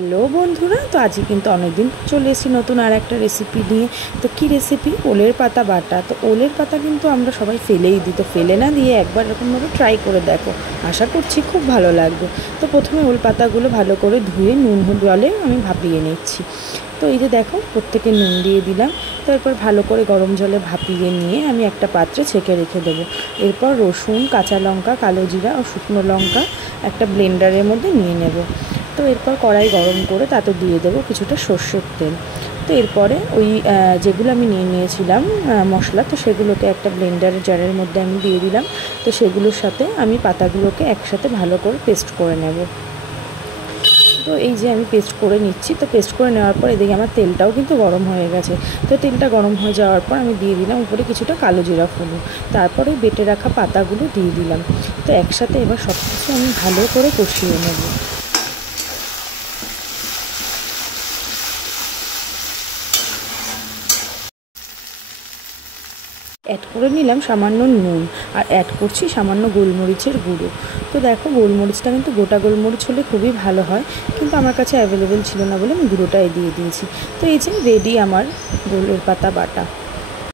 Hello বন্ধুরা, তো আজকে কিন্তু অনেকদিন চলে এসেছি নতুন আর একটা রেসিপি নিয়ে। তো কী রেসিপি? ওলের পাতা বাটা। তো ওলের পাতা কিন্তু আমরা সবাই ফেলেই দিই, তো ফেলে না দিয়ে একবার এরকমভাবে ট্রাই করে দেখো, আশা করছি খুব ভালো লাগবে। তো প্রথমে ওল পাতাগুলো ভালো করে ধুয়ে নুন জলে আমি ভাপিয়ে নিচ্ছি। তো এই যে দেখো, প্রত্যেকে নুন দিয়ে দিলাম। তো এরপর ভালো করে গরম জলে ভাপিয়ে নিয়ে আমি একটা পাত্রে ছেঁকে রেখে দেবো। এরপর রসুন, কাঁচা লঙ্কা, কালো জিরা ও শুকনো লঙ্কা একটা ব্লেন্ডারের মধ্যে নিয়ে নেব। তো এরপর কড়াই গরম করে তাতে দিয়ে দেবো কিছুটা সর্ষের তেল। তো এরপরে ওই যেগুলো আমি নিয়ে নিয়েছিলাম মশলা, তো সেগুলোকে একটা ব্লেন্ডারের জারের মধ্যে আমি দিয়ে দিলাম। তো সেগুলোর সাথে আমি পাতাগুলোকে একসাথে ভালো করে পেস্ট করে নেব। তো এই যে আমি পেস্ট করে নিচ্ছি। তো পেস্ট করে নেওয়ার পর এদিকে আমার তেলটাও কিন্তু গরম হয়ে গেছে। তো তেলটা গরম হয়ে যাওয়ার পর আমি দিয়ে দিলাম উপরে কিছুটা কালো জিরা ফোড়ন। তারপরে বেটে রাখা পাতাগুলো দিয়ে দিলাম। তো একসাথে এবার সব কিছু আমি ভালো করে কষিয়ে নেব। অ্যাড করে নিলাম সামান্য নুন, আর অ্যাড করছি সামান্য গোলমরিচের গুঁড়ো। তো দেখো, গোলমরিচটা কিন্তু গোটা গোলমরিচ হলে খুবই ভালো হয়, কিন্তু আমার কাছে অ্যাভেলেবেল ছিল না বলে আমি গুঁড়োটাই দিয়ে দিয়েছি। তো এই যে রেডি আমার ওলের পাতা বাটা।